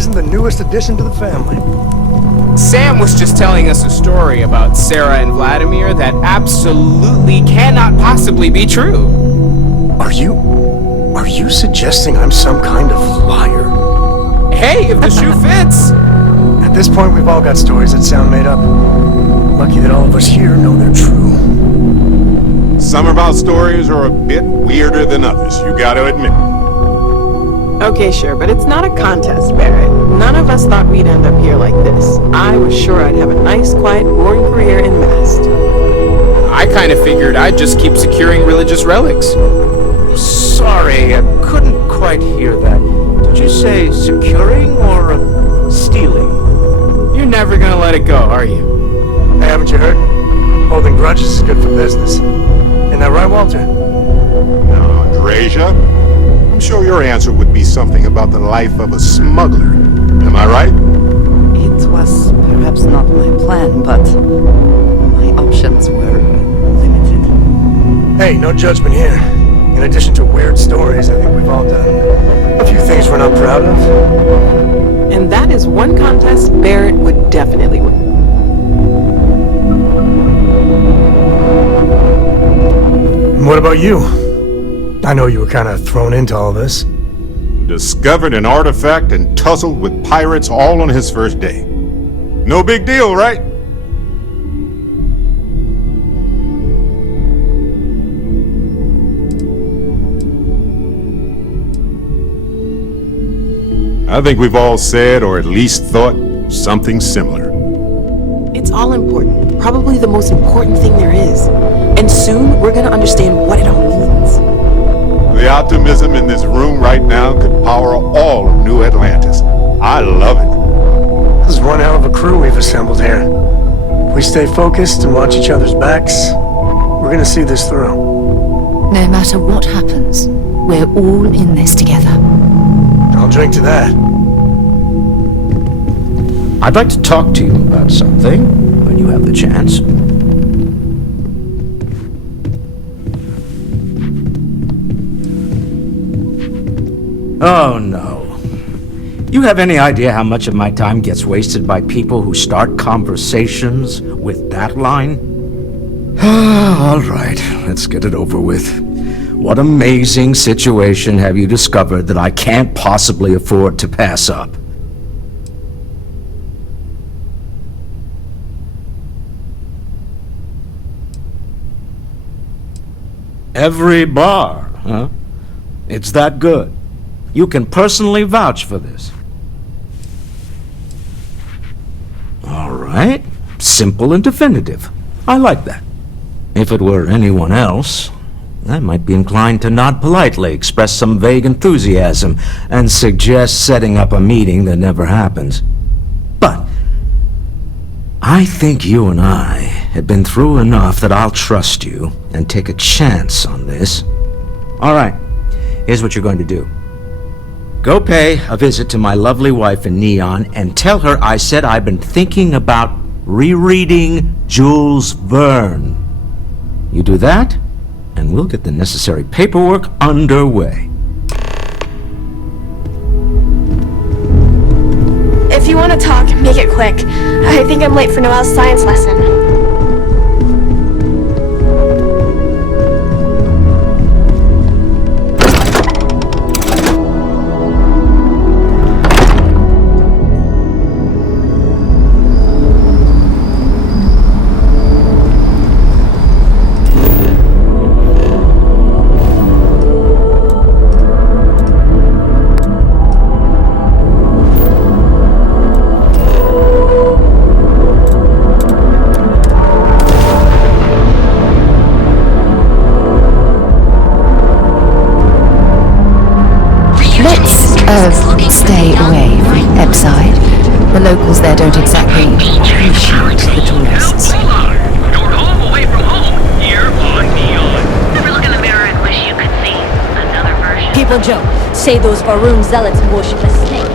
isn't the newest addition to the family. Sam was just telling us a story about Sarah and Vladimir that absolutely cannot possibly be true. Are you suggesting I'm some kind of liar? Hey, if the shoe fits! At this point, we've all got stories that sound made up. Lucky that all of us here know they're true. Some of our stories are a bit weirder than others, you gotta admit. Okay, sure, but it's not a contest, Barrett. None of us thought we'd end up here like this. I was sure I'd have a nice, quiet, boring career in Mast. I kind of figured I'd just keep securing religious relics. Sorry, I couldn't quite hear that. Did you say securing or stealing? You're never gonna let it go, are you? Hey, haven't you heard? Holding grudges is good for business. Isn't that right, Walter? Now, Andreja, I'm sure your answer would be something about the life of a smuggler. Am I right? It was perhaps not my plan, but my options were limited. Hey, no judgment here. In addition to weird stories, I think we've all done a few things we're not proud of. And that is one contest Barrett would definitely win. And what about you? I know you were kind of thrown into all this. Discovered an artifact and tussled with pirates all on his first day. No big deal, right? I think we've all said, or at least thought, something similar. It's all important. Probably the most important thing there is. And soon, we're gonna understand what it all means. The optimism in this room right now could power all of New Atlantis. I love it. This is one hell of a crew we've assembled here. If we stay focused and watch each other's backs, we're gonna see this through. No matter what happens, we're all in this together. I'll drink to that. I'd like to talk to you about something when you have the chance. Oh, no. You have any idea how much of my time gets wasted by people who start conversations with that line? All right, let's get it over with. What amazing situation have you discovered that I can't possibly afford to pass up? Every bar, huh? It's that good. You can personally vouch for this. All right. Simple and definitive. I like that. If it were anyone else, I might be inclined to nod politely, express some vague enthusiasm, and suggest setting up a meeting that never happens. But I think you and I have been through enough that I'll trust you and take a chance on this. All right, here's what you're going to do. Go pay a visit to my lovely wife in Neon and tell her I said I've been thinking about rereading Jules Verne. You do that, and we'll get the necessary paperwork underway. If you want to talk, make it quick. I think I'm late for Noelle's science lesson. Stay away from Epside. The locals there don't exactly appreciate the tourists. Your home away from home, here on Neon. Ever look in the mirror and wish you could see another version? People joke, say those Varun zealots worship a snake.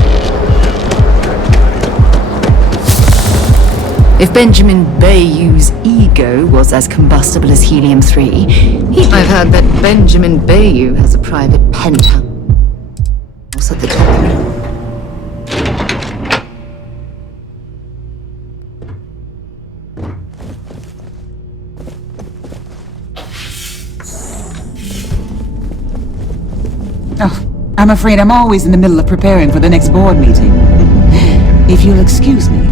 If Benjamin Bayou's ego was as combustible as helium-3, I've heard that Benjamin Bayou has a private penthouse at the top. Oh, I'm afraid I'm always in the middle of preparing for the next board meeting. If you'll excuse me,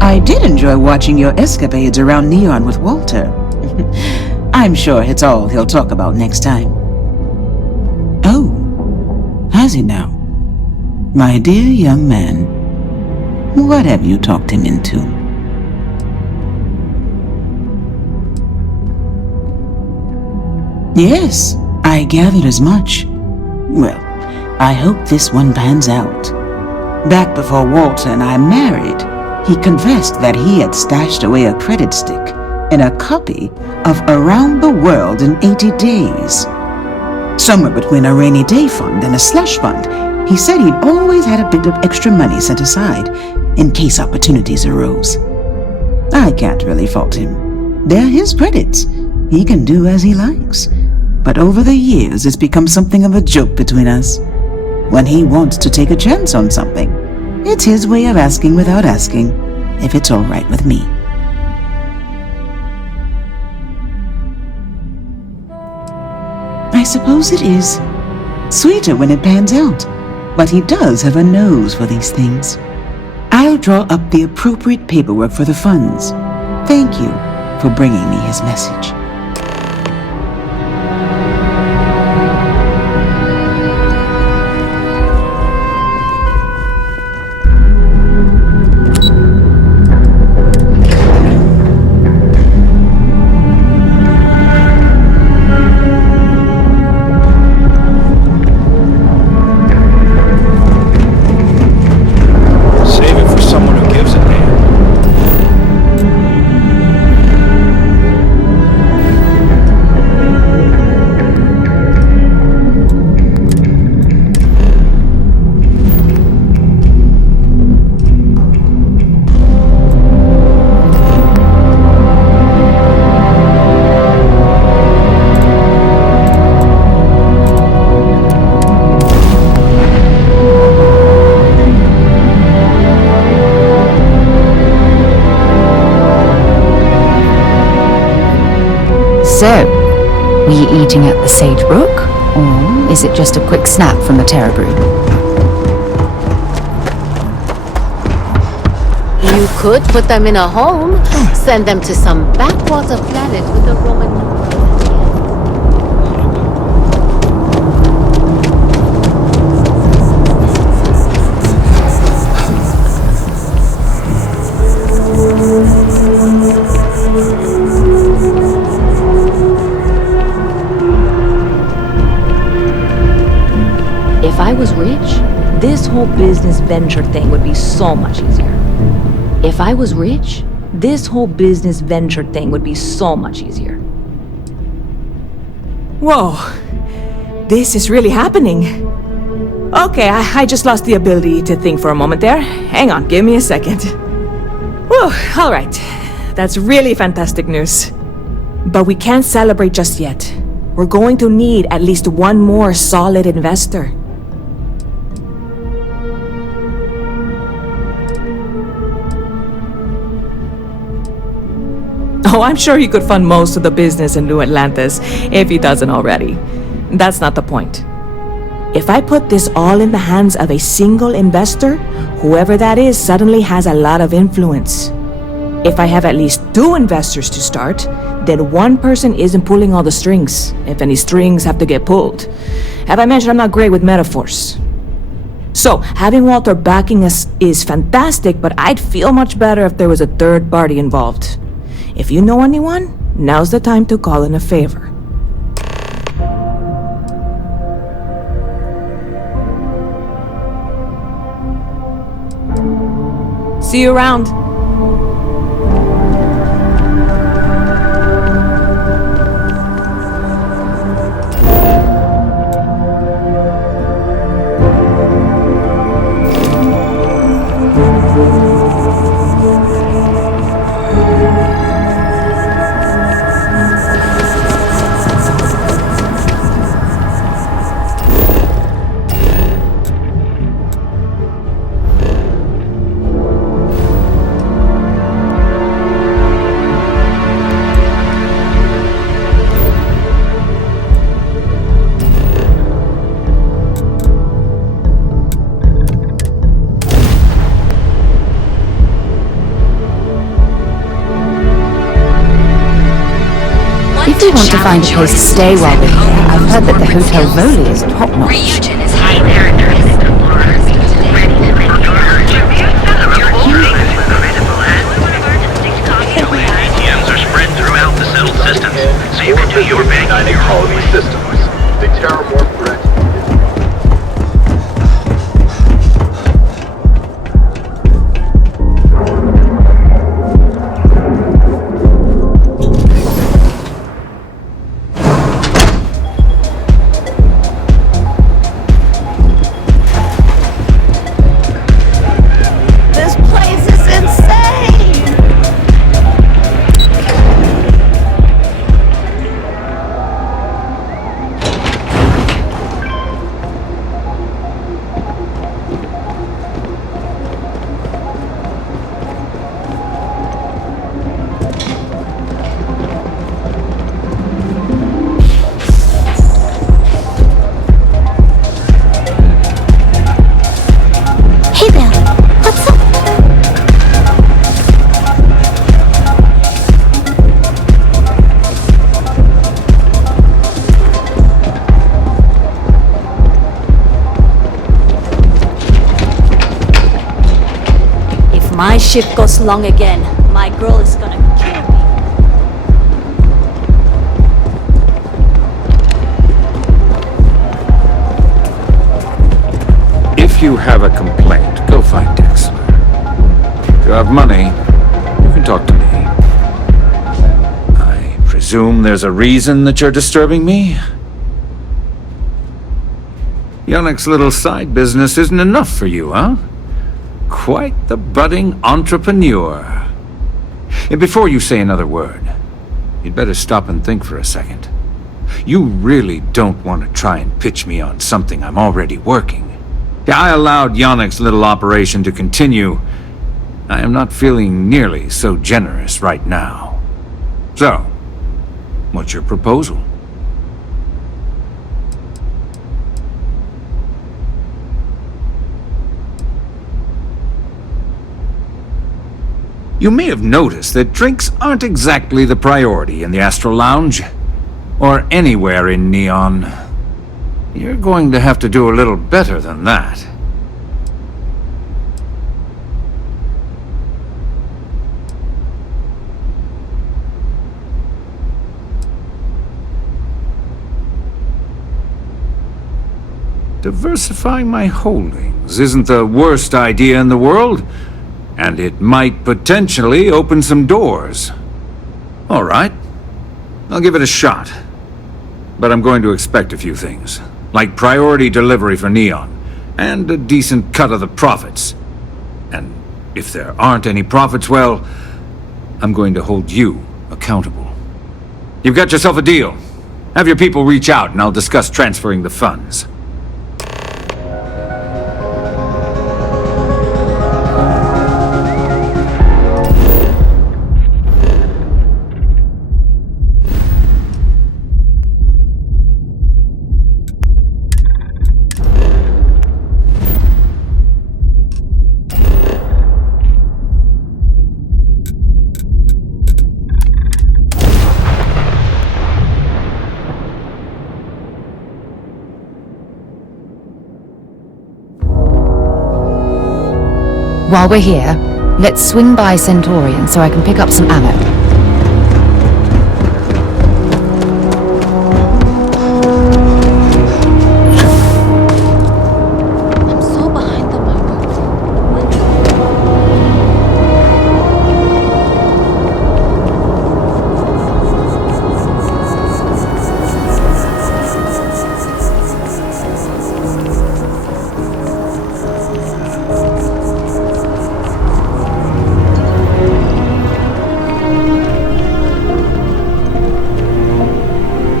I did enjoy watching your escapades around Neon with Walter. I'm sure it's all he'll talk about next time. Oh, has he now? My dear young man, what have you talked him into? Yes, I gathered as much. Well, I hope this one pans out. Back before Walter and I married, he confessed that he had stashed away a credit stick in a copy of Around the World in 80 Days. Somewhere between a rainy day fund and a slush fund, he said he'd always had a bit of extra money set aside in case opportunities arose. I can't really fault him. They're his credits. He can do as he likes. But over the years, it's become something of a joke between us. When he wants to take a chance on something, it's his way of asking without asking if it's all right with me. I suppose it is. Sweeter when it pans out, but he does have a nose for these things. I'll draw up the appropriate paperwork for the funds. Thank you for bringing me his message. So, were you eating at the Sage Brook, or is it just a quick snap from the Terror Brew? You could put them in a home, send them to some backwater planet with a Roman numeral. If I was rich, this whole business venture thing would be so much easier. If I was rich, this whole business venture thing would be so much easier. Whoa. This is really happening. Okay, I just lost the ability to think for a moment there. Hang on, give me a second. Whew, all right. That's really fantastic news. But we can't celebrate just yet. We're going to need at least one more solid investor. Oh, I'm sure he could fund most of the business in New Atlantis if he doesn't already. That's not the point. If I put this all in the hands of a single investor, whoever that is suddenly has a lot of influence. If I have at least 2 investors to start, then one person isn't pulling all the strings, if any strings have to get pulled. Have I mentioned I'm not great with metaphors? So, having Walter backing us is fantastic, but I'd feel much better if there was a third party involved. If you know anyone, now's the time to call in a favor. See you around. do want to find a place to stay while we're here. I've heard that the Hotel Voli is top-notch. Region is high characters. Ready to make ATMs are spread throughout the settled systems, so you can do your banking in all these systems. They terror more threats. My ship goes long again. My girl is gonna kill me. If you have a complaint, go find Dexter. If you have money, you can talk to me. I presume there's a reason that you're disturbing me? Yannick's little side business isn't enough for you, huh? Quite the budding entrepreneur. And before you say another word, you'd better stop and think for a second. You really don't want to try and pitch me on something I'm already working. Yeah, I allowed Yannick's little operation to continue. I am not feeling nearly so generous right now. So, what's your proposal? You may have noticed that drinks aren't exactly the priority in the Astral Lounge, or anywhere in Neon. You're going to have to do a little better than that. Diversifying my holdings isn't the worst idea in the world. And it might potentially open some doors. All right. I'll give it a shot. But I'm going to expect a few things. Like priority delivery for Neon. And a decent cut of the profits. And if there aren't any profits, well, I'm going to hold you accountable. You've got yourself a deal. Have your people reach out and I'll discuss transferring the funds. While we're here, let's swing by Centaurian so I can pick up some ammo.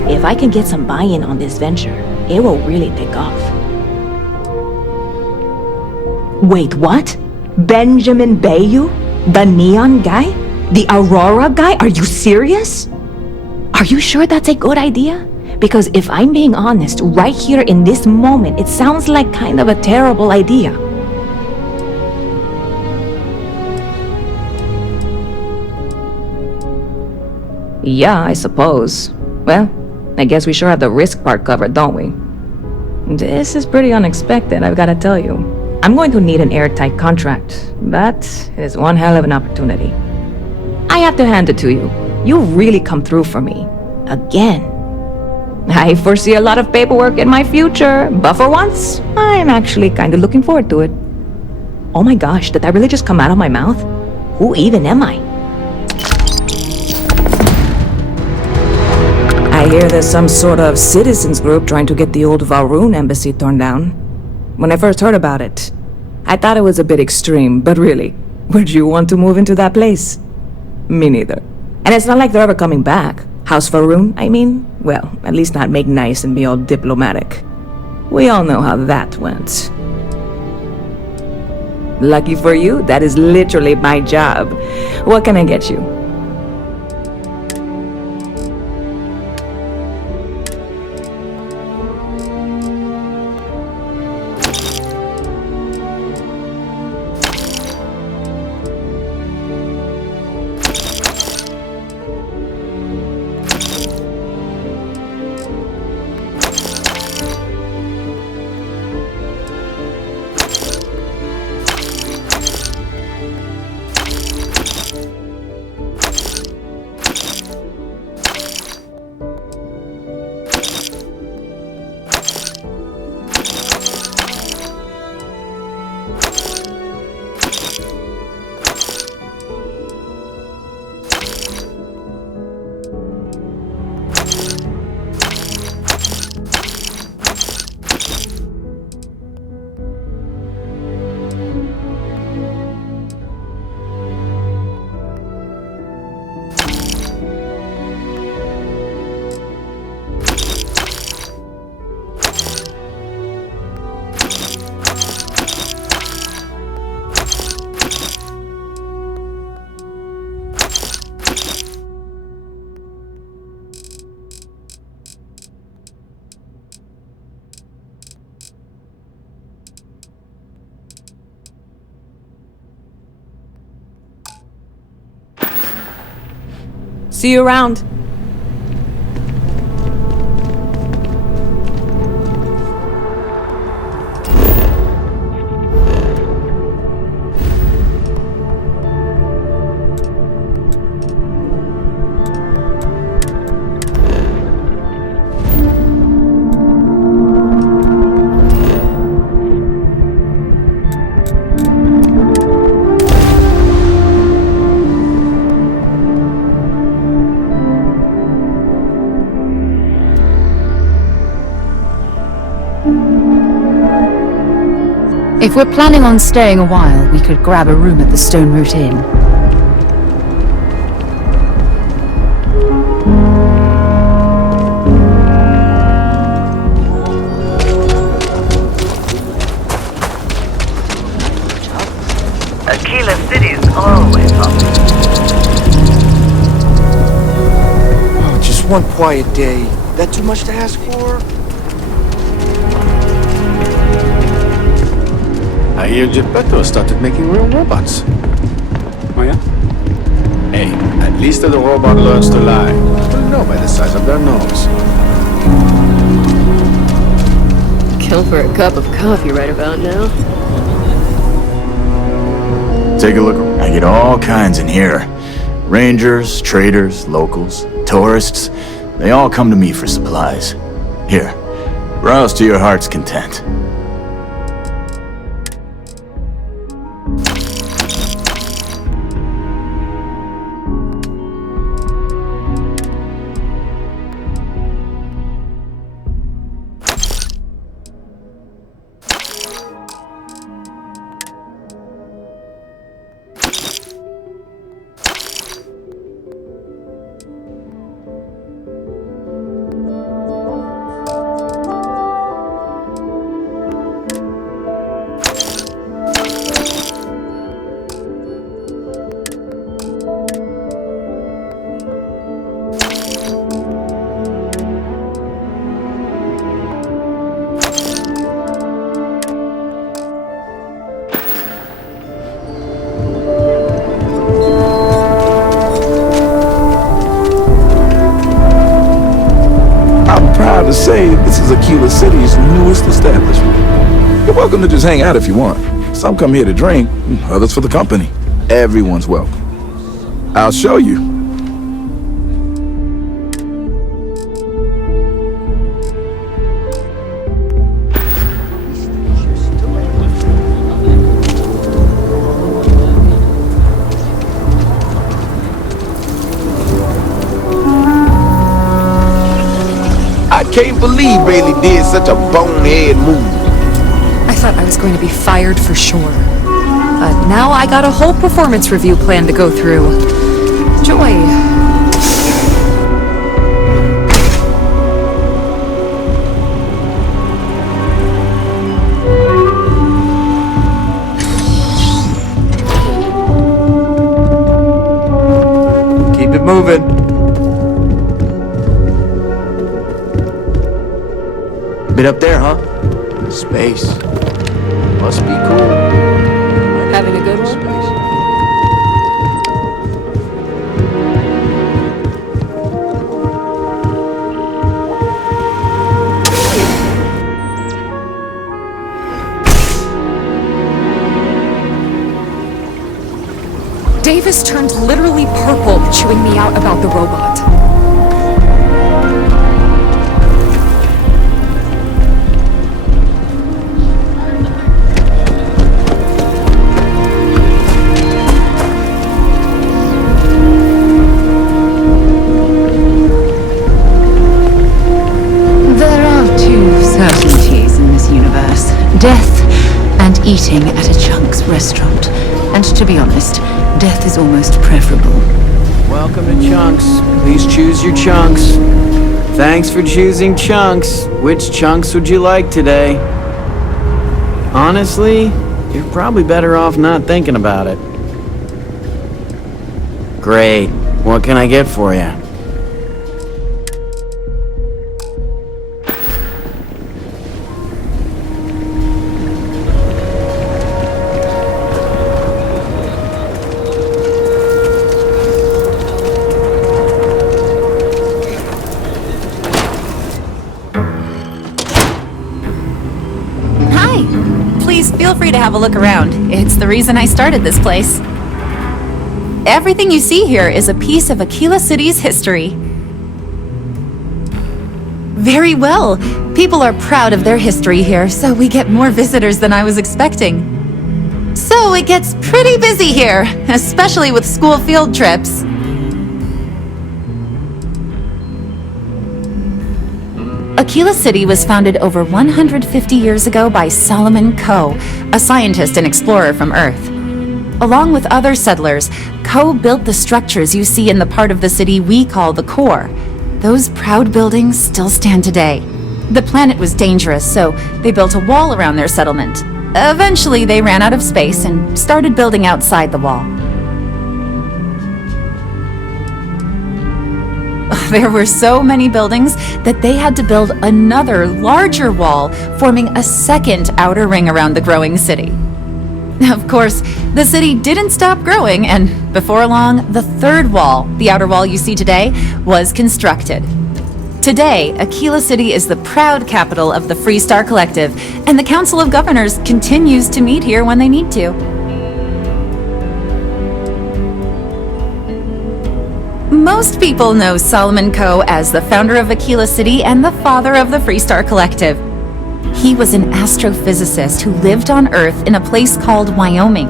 If I can get some buy-in on this venture, it will really take off. Wait, what? Benjamin Bayou? The Neon guy? The Aurora guy? Are you serious? Are you sure that's a good idea? Because if I'm being honest, right here in this moment, it sounds like kind of a terrible idea. Yeah, I suppose. Well, I guess we sure have the risk part covered, don't we? This is pretty unexpected, I've gotta tell you. I'm going to need an airtight contract, but it is one hell of an opportunity. I have to hand it to you. You really come through for me. Again. I foresee a lot of paperwork in my future, but for once, I'm actually kinda looking forward to it. Oh my gosh, did that really just come out of my mouth? Who even am I? I hear there's some sort of citizens group trying to get the old Valroon embassy torn down. When I first heard about it, I thought it was a bit extreme, but really, would you want to move into that place? Me neither. And it's not like they're ever coming back. House Valroon, I mean? Well, at least not make nice and be all diplomatic. We all know how that went. Lucky for you, that is literally my job. What can I get you? See you around. If we're planning on staying a while, we could grab a room at the Stone Root Inn. Aquila City is always haunted. Oh, just one quiet day. That too much to ask for? I hear Geppetto started making real robots. Oh yeah? Hey, at least the robot learns to lie. We'll know by the size of their nose. Kill for a cup of coffee right about now. Take a look. I get all kinds in here. Rangers, traders, locals, tourists. They all come to me for supplies. Here, browse to your heart's content. say this is Aquila City's newest establishment. You're welcome to just hang out if you want. Some come here to drink, others for the company. Everyone's welcome. I'll show you. I can't believe Bailey did such a bonehead move. I thought I was going to be fired for sure. But now I got a whole performance review plan to go through. Joy. Keep it moving. Bit up there, huh? Space. Must be cool. Having a good one? Davis turned literally purple chewing me out about the robot. Certainties in this universe. Death and eating at a Chunks restaurant. And to be honest, death is almost preferable. Welcome to Chunks. Please choose your chunks. Thanks for choosing Chunks. Which chunks would you like today? Honestly, you're probably better off not thinking about it. Great. What can I get for you? Feel free to have a look around. It's the reason I started this place. Everything you see here is a piece of Aquila City's history. Very well. People are proud of their history here, so we get more visitors than I was expecting. So it gets pretty busy here, especially with school field trips. Aquila City was founded over 150 years ago by Solomon Coe, a scientist and explorer from Earth. Along with other settlers, Coe built the structures you see in the part of the city we call the core. Those proud buildings still stand today. The planet was dangerous, so they built a wall around their settlement. Eventually, they ran out of space and started building outside the wall. There were so many buildings that they had to build another, larger wall, forming a second outer ring around the growing city. Of course, the city didn't stop growing, and before long, the third wall, the outer wall you see today, was constructed. Today, Aquila City is the proud capital of the Freestar Collective, and the Council of Governors continues to meet here when they need to. Most people know Solomon Coe as the founder of Aquila City and the father of the Freestar Collective. He was an astrophysicist who lived on Earth in a place called Wyoming.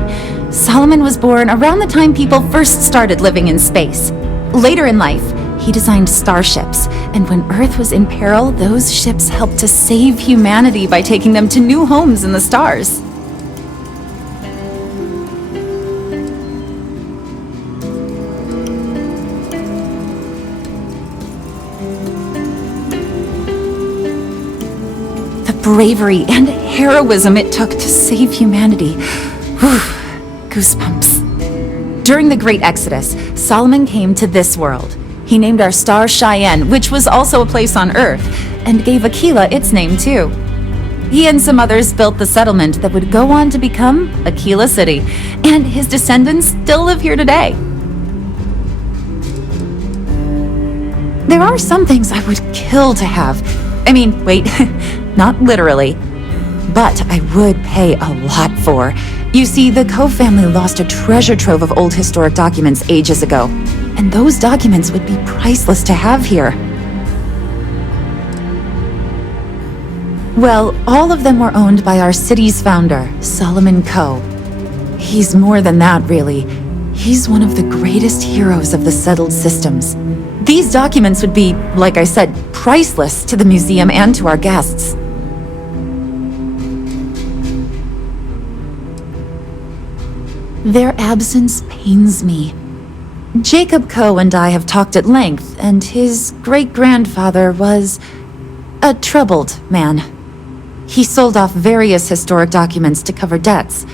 Solomon was born around the time people first started living in space. Later in life, he designed starships, and when Earth was in peril, those ships helped to save humanity by taking them to new homes in the stars. Bravery and heroism it took to save humanity. Whew, goosebumps. During the Great Exodus, Solomon came to this world. He named our star Cheyenne, which was also a place on Earth, and gave Aquila its name too. He and some others built the settlement that would go on to become Aquila City, and his descendants still live here today. There are some things I would kill to have. I mean, wait, not literally. But I would pay a lot for. You see, the Coe family lost a treasure trove of old historic documents ages ago. And those documents would be priceless to have here. Well, all of them were owned by our city's founder, Solomon Coe. He's more than that, really. He's one of the greatest heroes of the settled systems. These documents would be, like I said, priceless to the museum and to our guests. Their absence pains me. Jacob Coe and I have talked at length, and his great-grandfather was a troubled man. He sold off various historic documents to cover debts.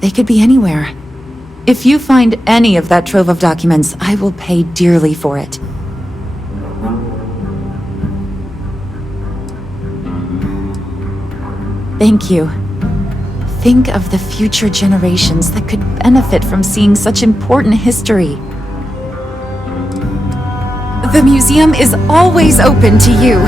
They could be anywhere. If you find any of that trove of documents, I will pay dearly for it. Thank you. Think of the future generations that could benefit from seeing such important history. The museum is always open to you.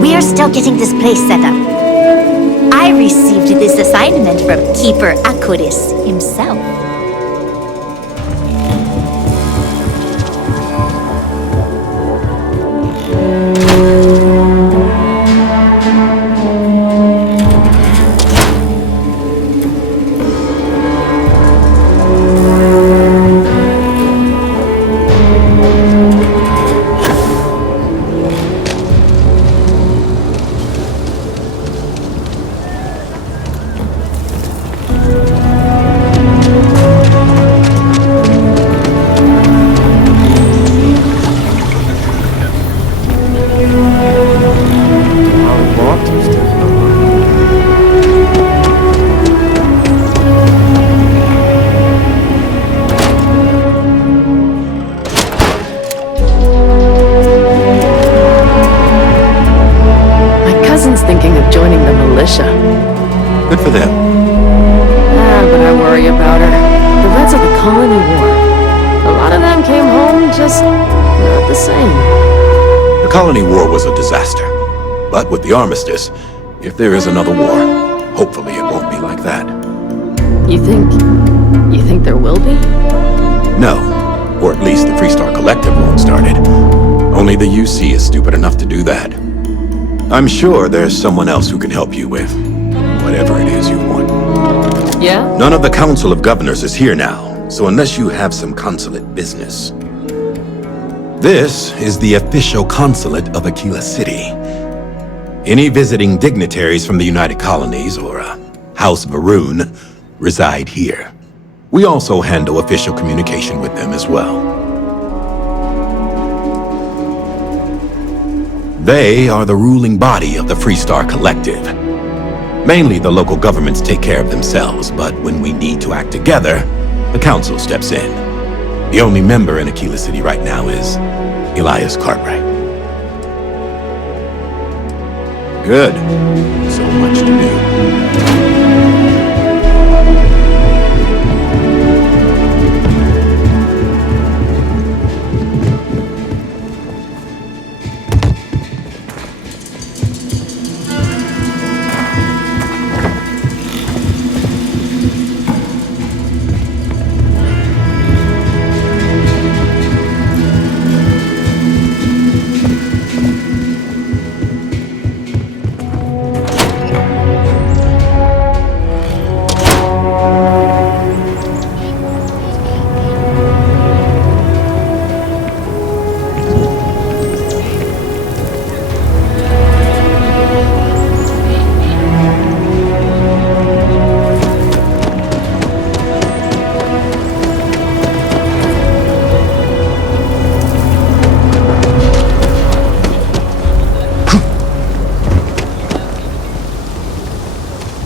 We are still getting this place set up. I received this assignment from Keeper Akuris himself. Good for them. But I worry about her. The vets of the Colony War. A lot of them came home just not the same. The Colony War was a disaster. But with the armistice, if there is another war, hopefully it won't be like that. You think there will be? No. Or at least the Freestar Collective won't start it. Only the UC is stupid enough to do that. I'm sure there's someone else who can help you with whatever it is you want. Yeah? None of the Council of Governors is here now, so unless you have some consulate business. This is the official consulate of Aquila City. Any visiting dignitaries from the United Colonies or House Varun reside here. We also handle official communication with them as well. They are the ruling body of the Freestar Collective. Mainly the local governments take care of themselves, but when we need to act together, the council steps in. The only member in Aquila City right now is Elias Cartwright. Good. So much to do.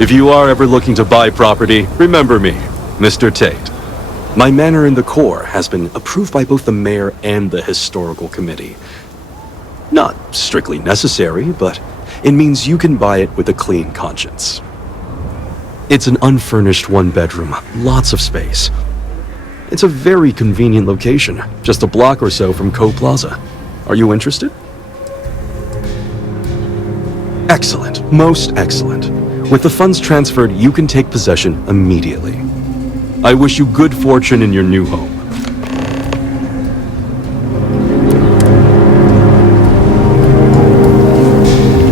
If you are ever looking to buy property, remember me, Mr. Tate. My manor in the core has been approved by both the mayor and the historical committee. Not strictly necessary, but it means you can buy it with a clean conscience. It's an unfurnished one-bedroom, lots of space. It's a very convenient location, just a block or so from Co Plaza. Are you interested? Excellent, most excellent. With the funds transferred, you can take possession immediately. I wish you good fortune in your new home.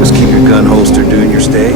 Just keep your gun holstered during your stay.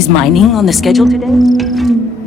Is mining on the schedule today?